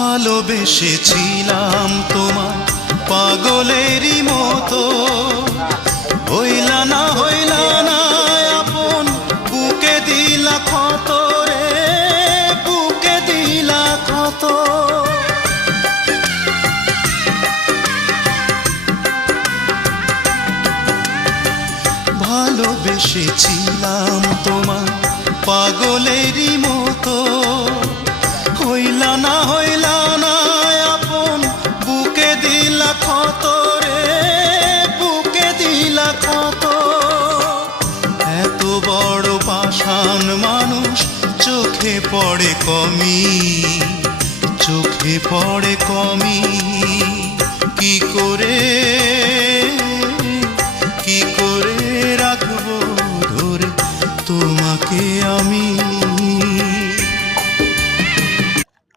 ভালোবেসেছিলাম তোমায় পাগলেরই মতো, হইলা না আপন, বুকে দিলা ক্ষত রে, বুকে দিলা ক্ষত। ভালোবেসেছিলাম তোমায় পাগলেরই মতো, হইলা না আপন, বুকে দিলা ক্ষত রে, বুকে দিলা ক্ষত। এত বড় পাষাণ মানুষ চোখে পড়ে কমি, চোখে পড়ে কমি। কি করে রাখবো ধরে তোমাকে আমি।